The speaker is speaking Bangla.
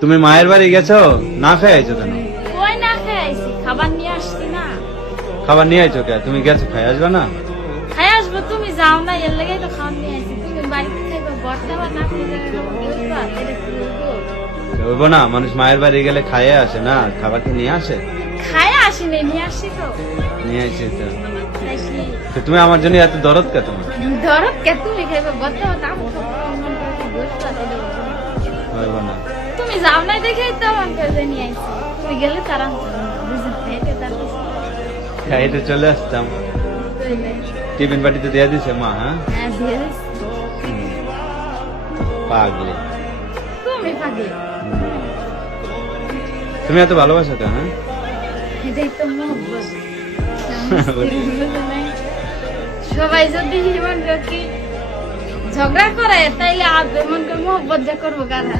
তুমি মায়ের বাড়ি গেছো, না খেয়ে আইছো কেন? কই না খেয়ে আইছি, খাবার নিয়ে আসছি না। খাবার নিয়ে আইছো কে? তুমি গেছো, খাই আসবে না? খাই আসবো, তুমি যাও না, এর লেগেই তো খাবার নিয়ে আইছি। তুমি বাড়িতে খাইবে, বর্তা বা না খেয়ে বুঝবা, এটা কি বলবো? হইব না, মানুষ মায়ের বাড়ি গেলে খাইয়ে আসে না, খাবার কি নিয়ে আসে? খাই আসিনি, নিয়ে আসছি তো। নিয়ে আইছি তো। খাইছি। তো তুমি আমার জন্য এত দরদ কে তোমার? ধরো কে, তুমি খাইবে, বর্তা বা না বুঝবা, এটা বলবো। হইব না। তুমি যাও না দেখেই তো মন করে নিয়ে আইছি। তুমি গেলে তারা বুঝে খাইতে তারপর খাইতে চলে আসতাম। টিফিন বাটিতে দিয়ে দিছে মা? হ্যাঁ, হ্যাঁ দিয়ে দিছি। পাগলি তুমি পাগলি। তুমি এত ভালোবাসো কেন? হ্যাঁ, এটাই তো মহব্বত। সবাই যদি জীবন কি ঝগড়া করে তাইলে আর মন করে মহব্বত যা করবো কারা।